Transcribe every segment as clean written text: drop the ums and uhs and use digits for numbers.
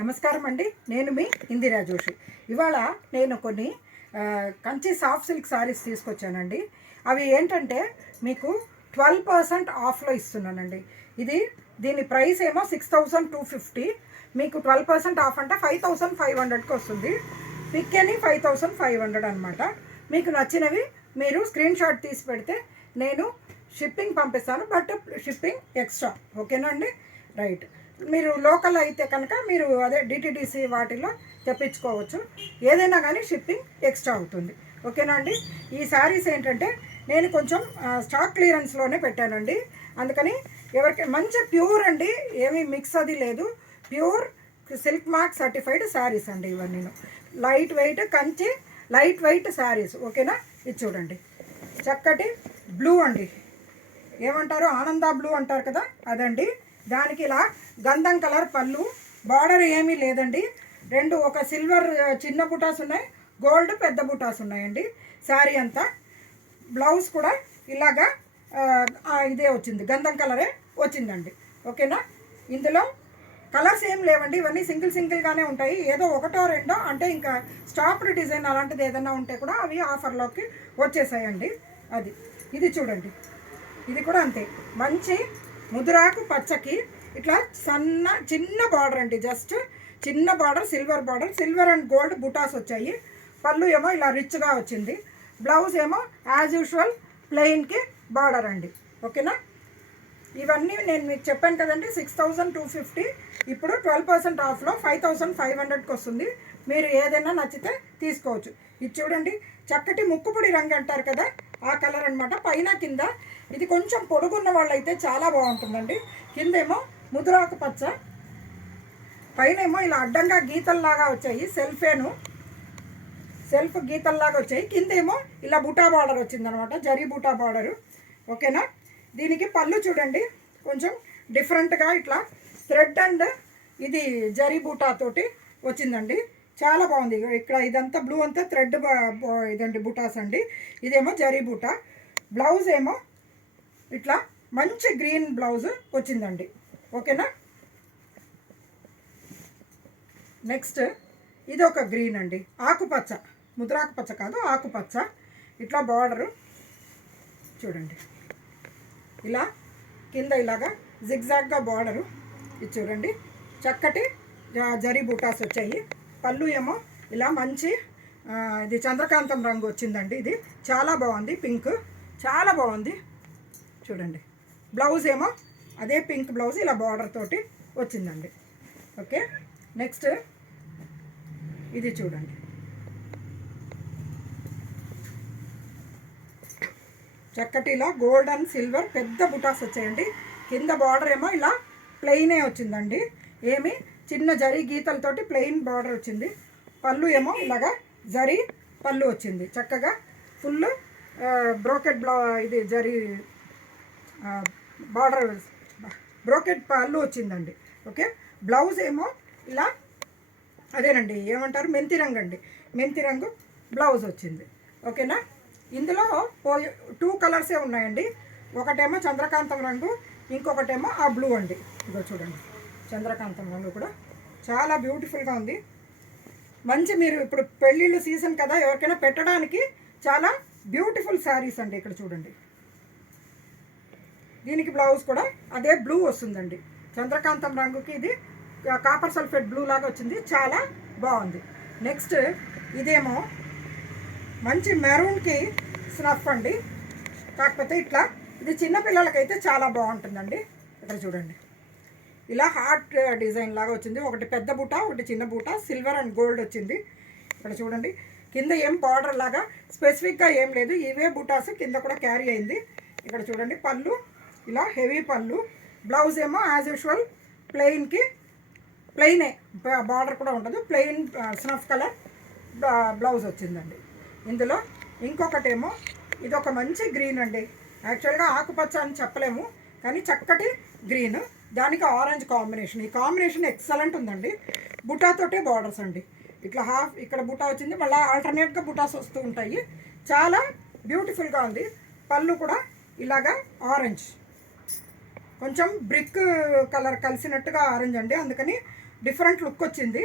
నమస్కారం అండి. నేను మీ ఇందిరా జోషి. ఇవాళ నేను కొన్ని కంచి సాఫ్ట్ సిల్క్ శారీస్ తీసుకొచ్చానండి. అవి ఏంటంటే మీకు 12% ఆఫ్లో ఇస్తున్నానండి. దీని ప్రైస్ ఏమో 6250. మీకు 12% ఆఫ్ అంటే 5500కి వస్తుంది. పిక్ అని 5500 అనమాట. మీకు నచ్చినవి మీరు స్క్రీన్ షాట్ తీసి పెడితే నేను షిప్పింగ్ పంపిస్తాను. బట్ షిప్పింగ్ ఎక్స్ట్రా, ఓకేనా అండి? రైట్. మీరు లోకల్ అయితే కనుక మీరు అదే డిటిడిసి వాటిలో తెప్పించుకోవచ్చు. ఏదైనా కానీ షిప్పింగ్ ఎక్స్ట్రా అవుతుంది, ఓకేనా అండి? ఈ శారీస్ ఏంటంటే నేను కొంచెం స్టాక్ క్లియరెన్స్లోనే పెట్టానండి. అందుకని ఎవరికి మంచి ప్యూర్ అండి, ఏమీ మిక్స్ అది లేదు. Pure silk mark certified saris అండి ఇవన్నీ. Light weight Kanchi light weight saris, ఓకేనా? ఇది చూడండి, చక్కటి బ్లూ అండి. ఏమంటారు, ఆనంద బ్లూ అంటారు కదా, అదండి. దానికి ఇలా గంధం కలర్ పళ్ళు, బార్డర్ ఏమీ లేదండి. ఒక సిల్వర్ చిన్న బుటాస్ ఉన్నాయి, గోల్డ్ పెద్ద బుటాస్ ఉన్నాయండి. శారీ అంతా బ్లౌజ్ కూడా ఇలాగా ఇదే వచ్చింది, గంధం కలరే వచ్చిందండి, ఓకేనా? ఇందులో కలర్స్ ఏం లేవండి, ఇవన్నీ సింగిల్గానే ఉంటాయి. ఏదో ఒకటో రెండో అంటే ఇంకా స్టాప్డ్ డిజైన్ అలాంటిది ఏదైనా ఉంటే కూడా అవి ఆఫర్లోకి వచ్చేసాయండి. ఇది చూడండి, ఇది కూడా అంతే. మంచి ముదురాకు పచ్చకి ఇట్లా చిన్న బార్డర్ అండి, జస్ట్ చిన్న బార్డర్, సిల్వర్ అండ్ గోల్డ్ బుటాస్ వచ్చాయి. పళ్ళు ఏమో ఇలా రిచ్గా వచ్చింది. బ్లౌజ్ ఏమో యాజ్ యూజువల్ ప్లెయిన్కి బార్డర్ అండి, ఓకేనా? ఇవన్నీ నేను మీకు చెప్పాను కదండి, 6250. ఇప్పుడు 12% ఆఫ్లో 5500కి వస్తుంది. మీరు ఏదైనా నచ్చితే తీసుకోవచ్చు. ఇది చూడండి, చక్కటి ముక్కుపొడి రంగు అంటారు కదా, ఆ కలర్ అనమాట. పైన కింద ఇది కొంచెం పొడుగున్న వాళ్ళైతే చాలా బాగుంటుందండి. కిందేమో ముదురాకు పచ్చ, పైన ఏమో ఇలా అడ్డంగా గీతల్లాగా వచ్చాయి, సెల్ఫ్ గీతల్లాగా వచ్చాయి. కిందేమో ఇలా బుటా బార్డర్ వచ్చిందనమాట, జరీ బుటా బార్డరు, ఓకేనా? దీనికి పళ్ళు చూడండి, కొంచెం డిఫరెంట్గా ఇట్లా థ్రెడ్ అండ్ ఇది జరీ బూటా తోటి వచ్చిందండి. చాలా బాగుంది. ఇక్కడ ఇదంతా బ్లూ అంతా థ్రెడ్ ఇదండి బుటాస్ అండి. ఇదేమో జరీ బూటా. బ్లౌజ్ ఏమో ఇట్లా మంచి గ్రీన్ బ్లౌజ్ వచ్చిందండి, ఓకేనా? నెక్స్ట్ ఇది ఒక గ్రీన్ అండి, ఆకుపచ్చ, ముద్రాకు పచ్చ కాదు, ఆకుపచ్చ. ఇట్లా బార్డరు చూడండి, ఇలా కింద ఇలాగా జిగ్జాగ్గా బార్డరు. ఇది చూడండి, చక్కటి జరీ బూటాస్ వచ్చాయి. పళ్ళు ఏమో ఇలా మంచి ఇది చంద్రకాంతం రంగు వచ్చిందండి. ఇది చాలా బాగుంది, పింక్, చాలా బాగుంది చూడండి. బ్లౌజ్ ఏమో అదే పింక్ బ్లౌజ్ ఇలా బార్డర్ తోటి వచ్చిందండి, ఓకే. నెక్స్ట్ ఇది చూడండి, చక్కటి ఇలా గోల్డ్ అండ్ సిల్వర్ పెద్ద బుటాస్ వచ్చాయండి. కింద బార్డర్ ఏమో ఇలా ప్లెయినే వచ్చిందండి, ఏమి చిన్న జరీ గీతలతోటి ప్లెయిన్ బార్డర్ వచ్చింది. పళ్ళు ఏమో ఇలాగా జరీ పళ్ళు వచ్చింది, చక్కగా ఫుల్ బ్రోకెట్ ఇది జరీ బార్డర్ బ్రోకెట్ పళ్ళు వచ్చిందండి, ఓకే. బ్లౌజ్ ఏమో ఇలా అదేనండి, ఏమంటారు, మెంతి రంగు అండి, మెంతి రంగు బ్లౌజ్ వచ్చింది, ఓకేనా? ఇందులో 2 కలర్సే ఉన్నాయండి. ఒకటేమో చంద్రకాంతం రంగు, ఇంకొకటేమో ఆ బ్లూ అండి. ఇదో చూడండి, చంద్రకాంతం రంగు కూడా చాలా బ్యూటిఫుల్గా ఉంది. మంచి మీరు ఇప్పుడు పెళ్ళిళ్ళు సీజన్ కదా, ఎవరికైనా పెట్టడానికి చాలా బ్యూటిఫుల్ శారీస్ అండి. ఇక్కడ చూడండి, దీనికి బ్లౌజ్ కూడా అదే బ్లూ వస్తుందండి. చంద్రకాంతం రంగుకి ఇది కాపర్ సల్ఫేట్ బ్లూ లాగా వచ్చింది, చాలా బాగుంది. నెక్స్ట్ ఇదేమో మంచి మెరూన్కి స్నఫ్ అండి, కాకపోతే ఇట్లా ఇది చిన్నపిల్లలకైతే చాలా బాగుంటుందండి. ఇక్కడ చూడండి, ఇలా హార్ట్ డిజైన్ లాగా వచ్చింది. ఒకటి పెద్ద బూట, ఒకటి చిన్న బూట, సిల్వర్ అండ్ గోల్డ్ వచ్చింది. ఇక్కడ చూడండి, కింద ఏం బార్డర్ లాగా స్పెసిఫిక్గా ఏం లేదు, ఇవే బూటాస్ కింద కూడా క్యారీ అయింది. ఇక్కడ చూడండి, పళ్ళు ఇలా హెవీ పళ్ళు. బ్లౌజ్ ఏమో యాజ్ యూజువల్ ప్లెయినే, బార్డర్ కూడా ఉండదు, ప్లెయిన్ స్నఫ్ కలర్ బ్లౌజ్ వచ్చిందండి. ఇందులో ఇంకొకటేమో ఇదొక మంచి గ్రీన్ అండి. యాక్చువల్గా ఆకుపచ్చ అని చెప్పలేము, కానీ చక్కటి గ్రీన్, దానికి ఆరెంజ్ కాంబినేషన్. ఈ కాంబినేషన్ ఎక్సలెంట్ ఉందండి. బుటాతోటే బార్డర్స్ అండి, ఇట్లా హాఫ్ ఇక్కడ బుటా వచ్చింది, మళ్ళీ ఆల్టర్నేట్గా బుటాస్ వస్తూ ఉంటాయి. చాలా బ్యూటిఫుల్గా ఉంది. పళ్ళు కూడా ఇలాగా ఆరెంజ్, కొంచెం బ్రిక్ కలర్ కలిసినట్టుగా ఆరెంజ్ అండి, అందుకని డిఫరెంట్ లుక్ వచ్చింది.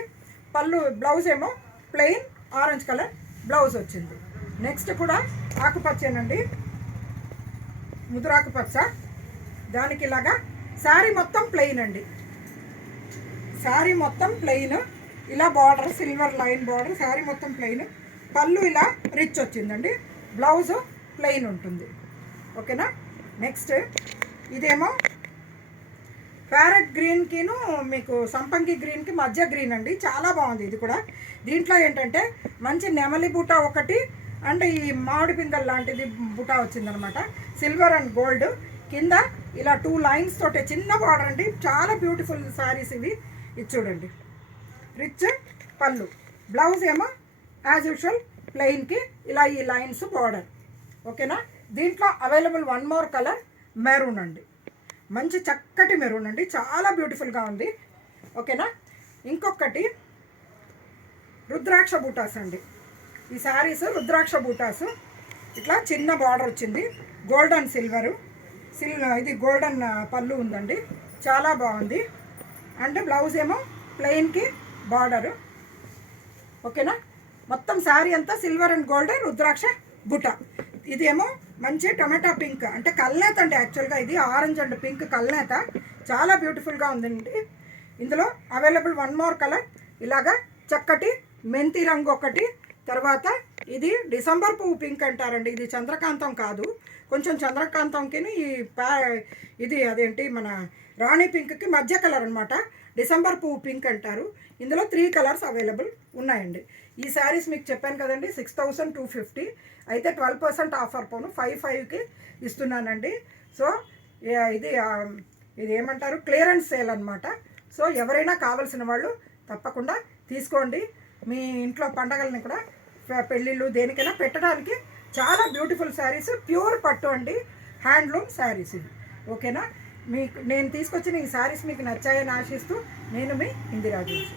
పళ్ళు బ్లౌజ్ ఏమో ప్లెయిన్ ఆరెంజ్ కలర్ బ్లౌజ్ వచ్చింది. నెక్స్ట్ కూడా ఆకుపచ్చేనండి, ముదురాకుపచ్చ. దానికి ఇలాగా శారీ మొత్తం ప్లెయిన్ అండి, శారీ మొత్తం ప్లెయిన్. ఇలా border silver line border, sari మొత్తం ప్లెయిన్. పళ్ళు ఇలా రిచ్ వచ్చిందండి, బ్లౌజ్ ప్లెయిన్ ఉంటుంది. ఓకేనా. నెక్స్ట్ ఇదేమో ప్యారెట్ గ్రీన్కిను మీకు సంపంగి గ్రీన్కి మధ్య గ్రీన్ అండి, చాలా బాగుంది ఇది కూడా. దీంట్లో ఏంటంటే మంచి నెమలి బూటా ఒకటి అండ్ ఈ మామిడి పిందెల్ లాంటిది బూటా వచ్చిందనమాట, సిల్వర్ అండ్ గోల్డ్. కింద ఇలా 2 లైన్స్ తోటే చిన్న బార్డర్ అండి, చాలా బ్యూటిఫుల్ శారీస్ ఇవి. ఇది చూడండి, రిచ్ పళ్ళు, బ్లౌజ్ ఏమో యాజ్ యూజువల్ ప్లెయిన్కి ఇలా ఈ లైన్స్ బార్డర్. ఓకేనా. దీంట్లో అవైలబుల్ 1 మోర్ కలర్ మెరూన్ అండి, మంచి చక్కటి మెరూన్ అండి, చాలా బ్యూటిఫుల్గా ఉంది. ఓకేనా. ఇంకొకటి రుద్రాక్ష బూటాస్ అండి. ఈ శారీస్ రుద్రాక్ష బూటాస్, ఇట్లా చిన్న బార్డర్ వచ్చింది, గోల్డెన్ సిల్వరు ఇది గోల్డెన్ పళ్ళు ఉందండి, చాలా బాగుంది. అండ్ బ్లౌజ్ ఏమో ప్లెయిన్కి బార్డరు. ఓకేనా. మొత్తం శారీ అంతా సిల్వర్ అండ్ గోల్డెన్ రుద్రాక్ష బుట్ట. ఇదేమో మంచి టొమాటో పింక్ అంటే కల్నేత అండి, యాక్చువల్గా ఇది ఆరెంజ్ అండ్ పింక్ కల్నేత, చాలా బ్యూటిఫుల్గా ఉందండి. ఇందులో అవైలబుల్ 1 మోర్ కలర్, ఇలాగా చక్కటి మెంతి రంగు ఒకటి. తర్వాత ఇది డిసెంబర్ పువ్వు పింక్ అంటారండి, ఇది చంద్రకాంతం కాదు, కొంచెం చంద్రకాంతంకి ఇది అదేంటి మన రాణి పింక్కి మధ్య కలర్ అనమాట, డిసెంబర్ పువ్వు పింక్ అంటారు. ఇందులో 3 కలర్స్ అవైలబుల్ ఉన్నాయండి. ఈ శారీస్ మీకు చెప్పాను కదండి 6250, అయితే 12% ఆఫర్ పోను 55కి ఇస్తున్నానండి. సో ఇది ఏమంటారు క్లియరెన్స్ సేల్ అనమాట. సో ఎవరైనా కావాల్సిన వాళ్ళు తప్పకుండా తీసుకోండి. మీ ఇంట్లో పండగలని కూడా పెళ్ళిళ్ళు దేనికైనా పెట్టడానికి చాలా బ్యూటిఫుల్ శారీస్, ప్యూర్ పట్టు అండి, హ్యాండ్లూమ్ శారీస్ ఇవి. ఓకేనా. మీకు నేను తీసుకొచ్చిన ఈ శారీస్ మీకు నచ్చాయని ఆశిస్తూ నేను మీ ఇందిరా జోషి.